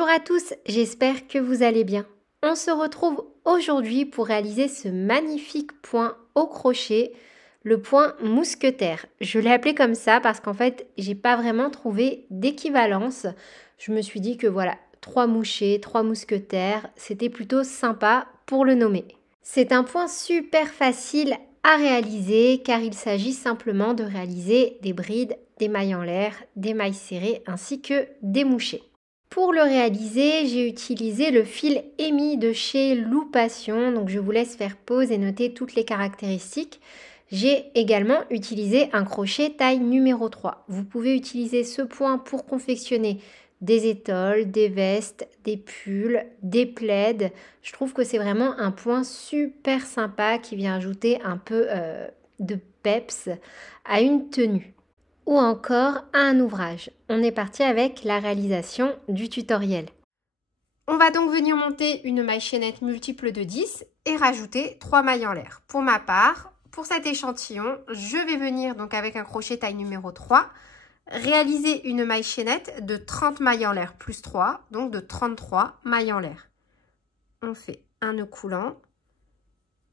Bonjour à tous, j'espère que vous allez bien. On se retrouve aujourd'hui pour réaliser ce magnifique point au crochet, le point mousquetaire. Je l'ai appelé comme ça parce qu'en fait, j'ai pas vraiment trouvé d'équivalence. Je me suis dit que voilà, 3 mouchés, 3 mousquetaires, c'était plutôt sympa pour le nommer. C'est un point super facile à réaliser car il s'agit simplement de réaliser des brides, des mailles en l'air, des mailles serrées ainsi que des mouchés. Pour le réaliser, j'ai utilisé le fil émis de chez Loupation, donc je vous laisse faire pause et noter toutes les caractéristiques. J'ai également utilisé un crochet taille numéro 3. Vous pouvez utiliser ce point pour confectionner des étoles, des vestes, des pulls, des plaids. Je trouve que c'est vraiment un point super sympa qui vient ajouter un peu de peps à une tenue ou encore à un ouvrage. On est parti avec la réalisation du tutoriel. On va donc venir monter une maille chaînette multiple de 10 et rajouter 3 mailles en l'air. Pour ma part, pour cet échantillon, je vais venir donc avec un crochet taille numéro 3 réaliser une maille chaînette de 30 mailles en l'air plus 3, donc de 33 mailles en l'air. On fait un nœud coulant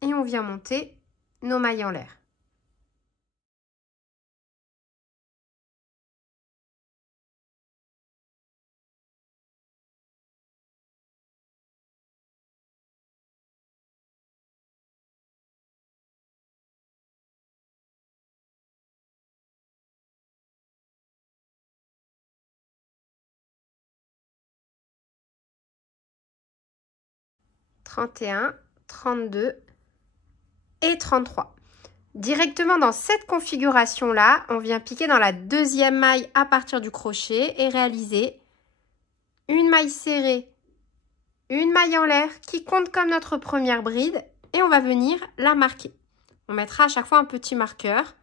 et on vient monter nos mailles en l'air. « 31, 32 et 33. Directement dans cette configuration-là, on vient piquer dans la deuxième maille à partir du crochet et réaliser une maille serrée, une maille en l'air qui compte comme notre première bride et on va venir la marquer. On mettra à chaque fois un petit marqueur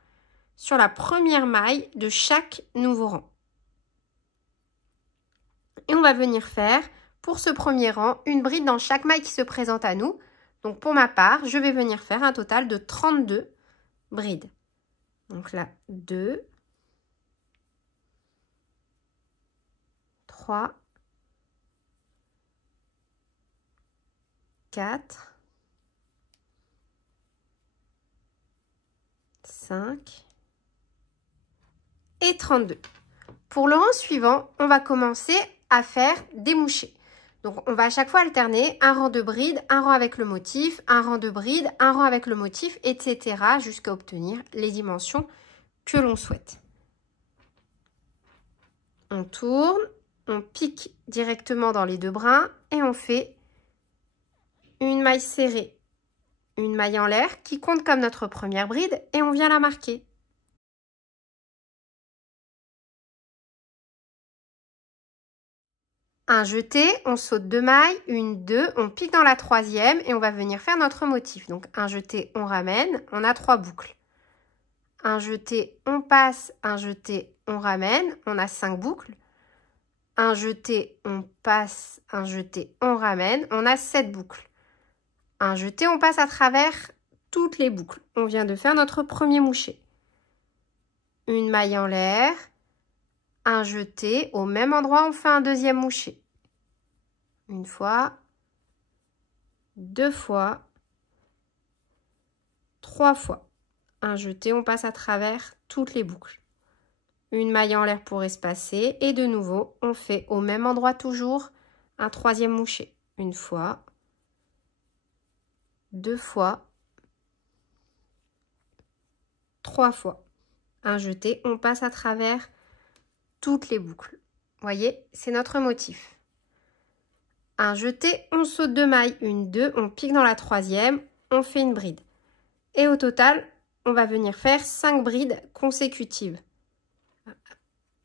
sur la première maille de chaque nouveau rang. Et on va venir faire, pour ce premier rang, une bride dans chaque maille qui se présente à nous. Donc pour ma part, je vais venir faire un total de 32 brides. Donc là, 2, 3, 4, 5 et 32. Pour le rang suivant, on va commencer à faire des mouchés. Donc, on va à chaque fois alterner un rang de bride, un rang avec le motif, un rang de bride, un rang avec le motif, etc. jusqu'à obtenir les dimensions que l'on souhaite. On tourne, on pique directement dans les deux brins et on fait une maille serrée, une maille en l'air qui compte comme notre première bride et on vient la marquer. Un jeté, on saute 2 mailles, une, 2, on pique dans la troisième et on va venir faire notre motif. Donc un jeté, on ramène, on a 3 boucles. Un jeté, on passe, un jeté, on ramène, on a 5 boucles. Un jeté, on passe, un jeté, on ramène, on a 7 boucles. Un jeté, on passe à travers toutes les boucles. On vient de faire notre premier mouché. Une maille en l'air. Un jeté, au même endroit, on fait un deuxième mouché. Une fois, 2 fois, 3 fois. Un jeté, on passe à travers toutes les boucles. Une maille en l'air pour espacer et de nouveau, on fait au même endroit toujours un troisième mouché. Une fois, 2 fois, 3 fois. Un jeté, on passe à travers toutes les boucles. Vous voyez, c'est notre motif. Un jeté, on saute 2 mailles, une, 2, on pique dans la troisième, on fait une bride. Et au total, on va venir faire 5 brides consécutives.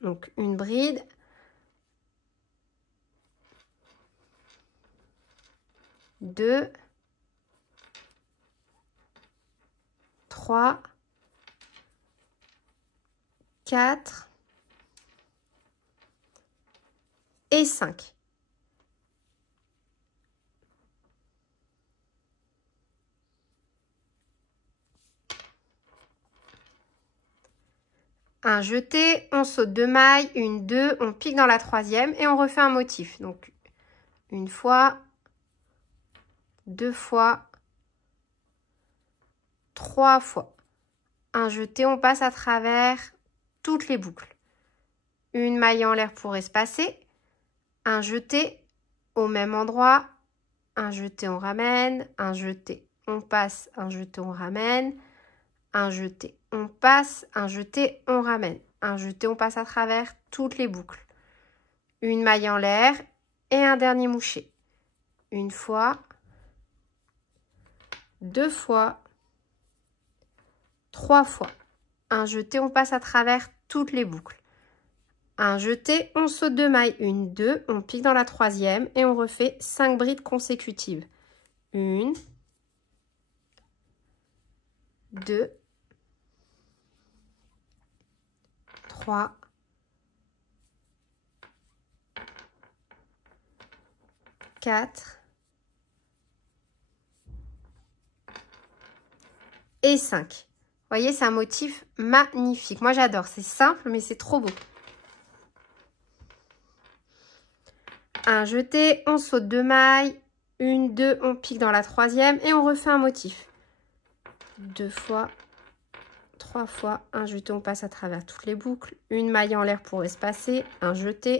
Donc une bride, deux, 3, 4 et 5. Un jeté, on saute 2 mailles, une, 2, on pique dans la troisième et on refait un motif. Donc une fois, 2 fois, 3 fois. Un jeté, on passe à travers toutes les boucles. Une maille en l'air pour espacer, un jeté au même endroit, un jeté, on ramène, un jeté, on passe, un jeté, on ramène, un jeté, on passe, un jeté, on ramène, un jeté, on passe à travers toutes les boucles. Une maille en l'air et un dernier moucher. Une fois, 2 fois, 3 fois. Un jeté, on passe à travers toutes les boucles. Un jeté, on saute 2 mailles. 1, 2, on pique dans la 3e et on refait 5 brides consécutives. 1, 2, 3, 4 et 5. Vous voyez, c'est un motif magnifique. Moi, j'adore. C'est simple, mais c'est trop beau. Un jeté, on saute 2 mailles. 1, 2, on pique dans la 3e et on refait un motif. 2 fois, 3 fois. Un jeté, on passe à travers toutes les boucles. Une maille en l'air pour espacer. Un jeté.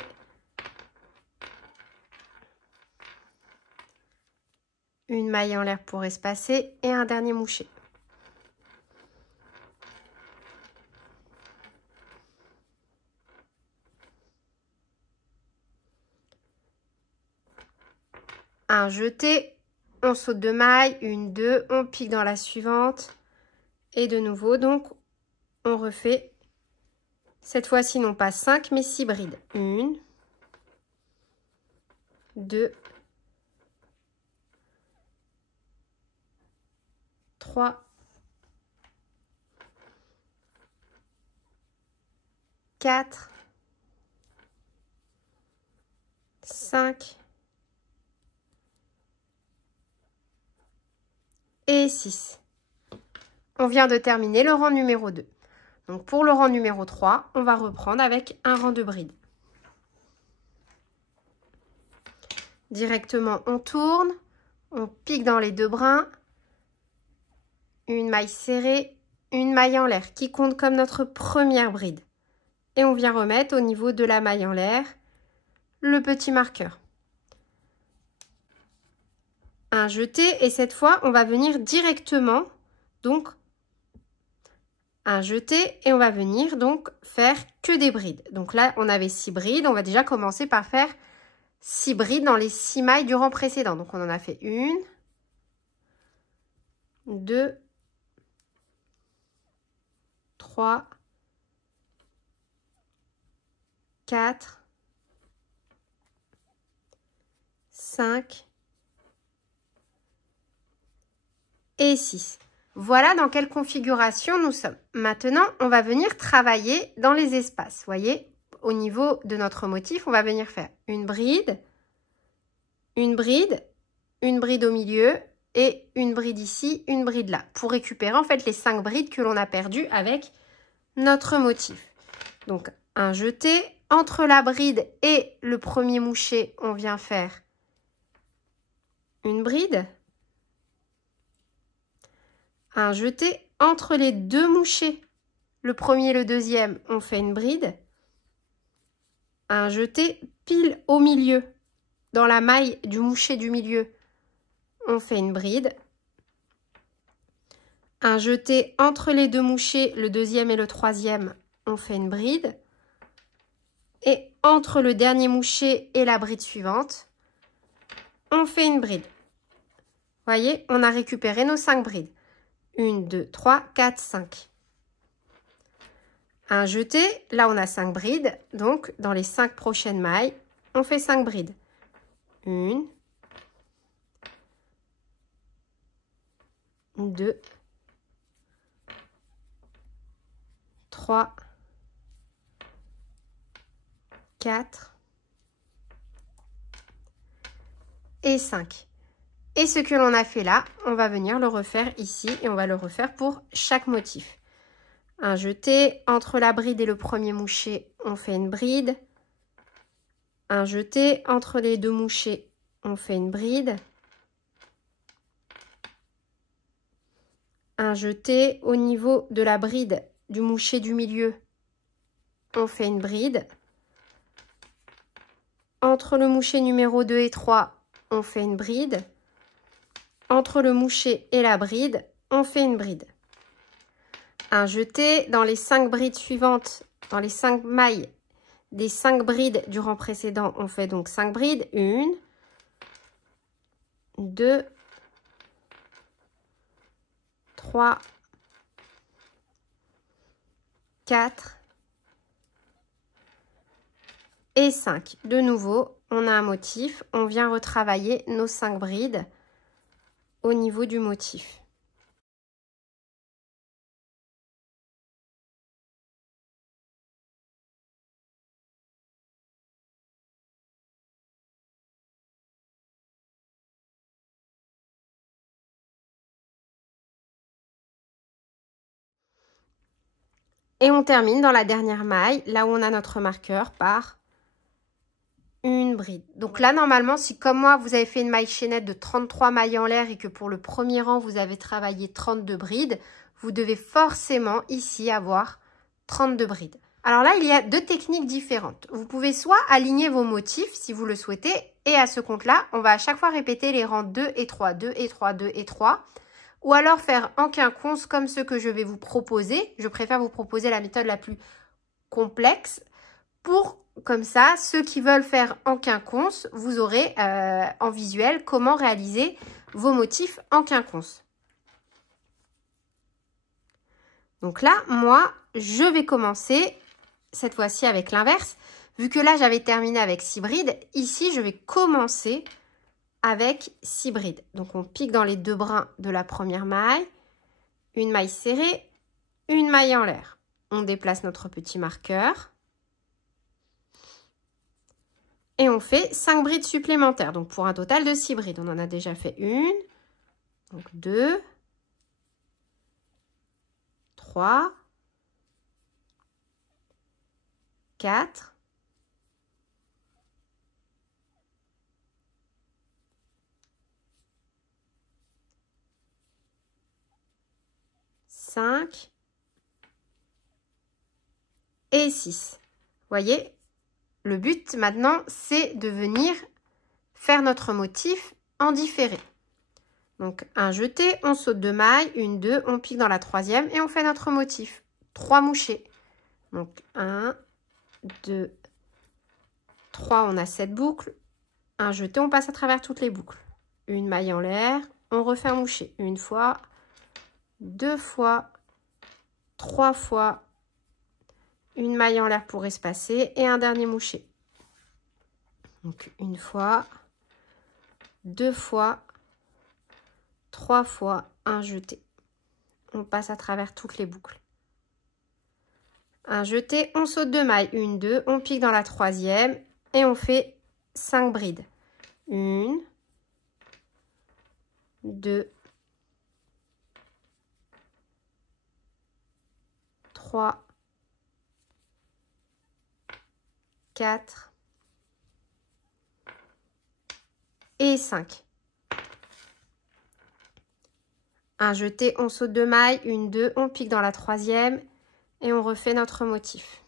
Une maille en l'air pour espacer et un dernier moucher. Un jeté, on saute 2 mailles, 1, 2, on pique dans la suivante. Et de nouveau, donc, on refait, cette fois-ci, non pas 5, mais 6 brides. 1, 2, 3, 4, 5 et 6. On vient de terminer le rang numéro 2. Donc pour le rang numéro 3, on va reprendre avec un rang de brides. Directement, on tourne, on pique dans les 2 brins, une maille serrée, une maille en l'air qui compte comme notre première bride. Et on vient remettre au niveau de la maille en l'air le petit marqueur. Un jeté et cette fois, on va venir directement, donc un jeté et on va venir donc faire que des brides. Donc là, on avait 6 brides. On va déjà commencer par faire 6 brides dans les 6 mailles du rang précédent. Donc on en a fait 1, 2, 3, 4, 5 et 6. Voilà dans quelle configuration nous sommes. Maintenant, on va venir travailler dans les espaces. Vous voyez, au niveau de notre motif, on va venir faire une bride, une bride, une bride au milieu et une bride ici, une bride là, pour récupérer en fait les 5 brides que l'on a perdues avec notre motif. Donc, un jeté. Entre la bride et le premier moucher, on vient faire une bride. Un jeté. Entre les 2 mouchers, le premier et le deuxième, on fait une bride. Un jeté pile au milieu, dans la maille du moucher du milieu, on fait une bride. Un jeté entre les 2 mouchers, le deuxième et le troisième, on fait une bride. Et entre le dernier moucher et la bride suivante, on fait une bride. Vous voyez, on a récupéré nos 5 brides. 1, 2, 3, 4, 5. Un jeté, là on a 5 brides. Donc, dans les 5 prochaines mailles, on fait 5 brides. 1, 2, 3, 4 et 5. Et ce que l'on a fait là, on va venir le refaire ici et on va le refaire pour chaque motif. Un jeté, entre la bride et le premier moucher, on fait une bride. Un jeté, entre les 2 mouchers, on fait une bride, un jeté au niveau de la bride du moucher du milieu, on fait une bride, entre le moucher numéro 2 et 3, on fait une bride, entre le moucher et la bride, on fait une bride. Un jeté dans les 5 brides suivantes, dans les 5 mailles des 5 brides du rang précédent, on fait donc 5 brides, 1, 2, 3, 4 et 5. De nouveau, on a un motif, on vient retravailler nos 5 brides au niveau du motif. Et on termine dans la dernière maille, là où on a notre marqueur, par une bride. Donc là, normalement, si comme moi, vous avez fait une maille chaînette de 33 mailles en l'air et que pour le premier rang, vous avez travaillé 32 brides, vous devez forcément ici avoir 32 brides. Alors là, il y a 2 techniques différentes. Vous pouvez soit aligner vos motifs si vous le souhaitez, et à ce compte-là, on va à chaque fois répéter les rangs 2 et 3, 2 et 3, 2 et 3. Ou alors faire en quinconce comme ce que je vais vous proposer. Je préfère vous proposer la méthode la plus complexe pour, comme ça, ceux qui veulent faire en quinconce, vous aurez en visuel comment réaliser vos motifs en quinconce. Donc là, moi, je vais commencer cette fois-ci avec l'inverse. Vu que là, j'avais terminé avec 6 brides, ici, je vais commencer avec 6 brides. Donc, on pique dans les 2 brins de la première maille, une maille serrée, une maille en l'air. On déplace notre petit marqueur. Et on fait 5 brides supplémentaires. Donc, pour un total de 6 brides. On en a déjà fait une, donc 2, 3, 4, 5 et 6. Vous voyez, le but maintenant, c'est de venir faire notre motif en différé. Donc, un jeté, on saute 2 mailles, une, 2, on pique dans la troisième et on fait notre motif. 3 mouchés. Donc, 1, 2, 3, on a 7 boucles. Un jeté, on passe à travers toutes les boucles. Une maille en l'air, on refait un moucher. Une fois, 2 fois, 3 fois, une maille en l'air pour espacer et un dernier moucher. Donc, une fois, 2 fois, 3 fois, un jeté. On passe à travers toutes les boucles. Un jeté, on saute 2 mailles, une, 2, on pique dans la troisième et on fait 5 brides. 1, 2, 3, 4 et 5. Un jeté, on saute 2 mailles, une, 2, on pique dans la troisième et on refait notre motif.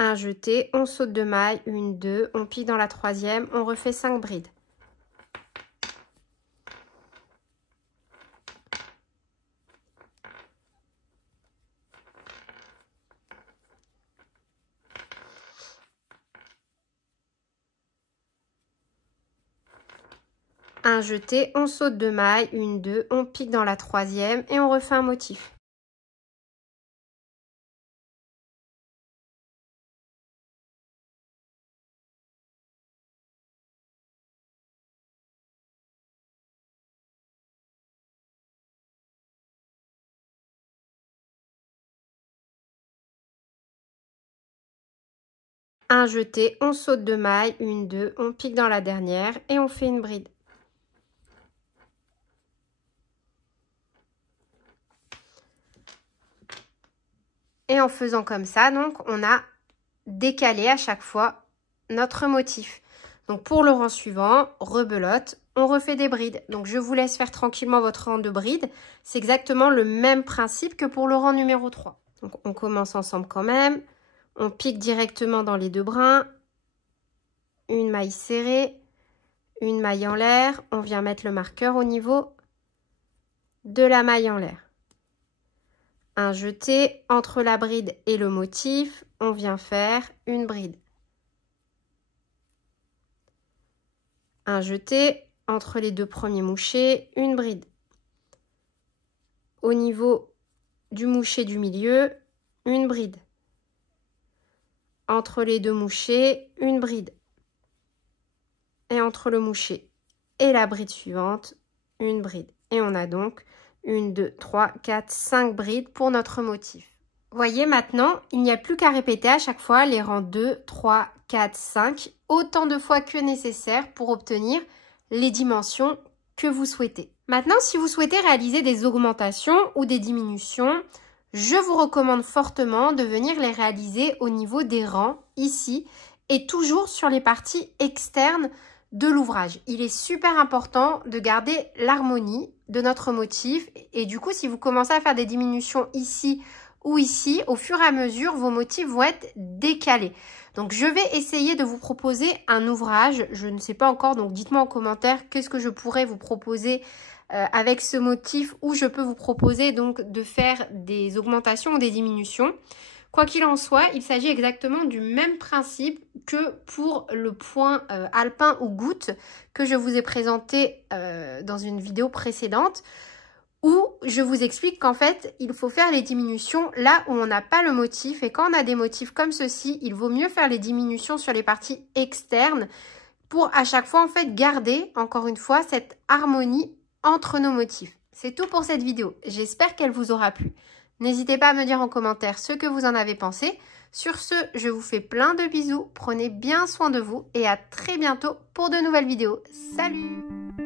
Un jeté, on saute 2 mailles, une, 2, on pique dans la troisième, on refait 5 brides. Un jeté, on saute 2 mailles, une, 2, on pique dans la troisième et on refait un motif. un jeté, on saute 2 mailles, 1, 2, on pique dans la dernière et on fait une bride. Et en faisant comme ça, donc, on a décalé à chaque fois notre motif. Donc, pour le rang suivant, rebelote, on refait des brides. Donc, je vous laisse faire tranquillement votre rang de brides. C'est exactement le même principe que pour le rang numéro 3. Donc, on commence ensemble quand même. On pique directement dans les 2 brins. Une maille serrée, une maille en l'air. On vient mettre le marqueur au niveau de la maille en l'air. Un jeté entre la bride et le motif, on vient faire une bride. Un jeté entre les 2 premiers mouchés, une bride. Au niveau du moucher du milieu, une bride. Entre les 2 mouchés, une bride. Et entre le moucher et la bride suivante, une bride. Et on a donc 1, 2, 3, 4, 5 brides pour notre motif. Voyez maintenant, il n'y a plus qu'à répéter à chaque fois les rangs 2, 3, 4, 5, autant de fois que nécessaire pour obtenir les dimensions que vous souhaitez. Maintenant, si vous souhaitez réaliser des augmentations ou des diminutions, je vous recommande fortement de venir les réaliser au niveau des rangs, ici, et toujours sur les parties externes de l'ouvrage. Il est super important de garder l'harmonie de notre motif et du coup, si vous commencez à faire des diminutions ici ou ici, au fur et à mesure, vos motifs vont être décalés. Donc, je vais essayer de vous proposer un ouvrage. Je ne sais pas encore, donc dites-moi en commentaire qu'est-ce que je pourrais vous proposer avec ce motif ou je peux vous proposer donc de faire des augmentations ou des diminutions. Quoi qu'il en soit, il s'agit exactement du même principe que pour le point alpin ou goutte que je vous ai présenté dans une vidéo précédente où je vous explique qu'en fait, il faut faire les diminutions là où on n'a pas le motif. Et quand on a des motifs comme ceci, il vaut mieux faire les diminutions sur les parties externes pour à chaque fois en fait garder, encore une fois, cette harmonie entre nos motifs. C'est tout pour cette vidéo. J'espère qu'elle vous aura plu. N'hésitez pas à me dire en commentaire ce que vous en avez pensé. Sur ce, je vous fais plein de bisous. Prenez bien soin de vous et à très bientôt pour de nouvelles vidéos. Salut!